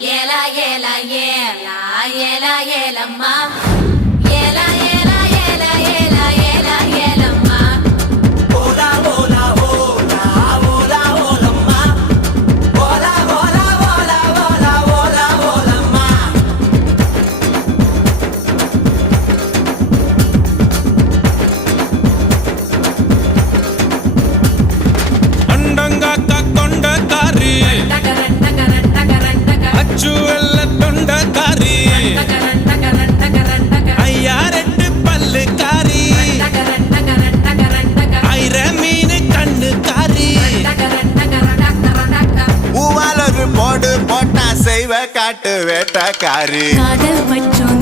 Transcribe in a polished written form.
Yela yela yela yela yela ma yela yela yela yela yela yela ma Ola ola ola ola ola ma Ola ola ola ola ola ola ma अंडंगाका कोंडकारी अच्चू एल्ल तोंडकारी अय्यारेट्टु पल्लुकारी आयिर मीन कण्णुकारी பூவாலொரு போடு போட்டா செய்வ காட்டு வேட்டக்காரி காதல் மற்றும்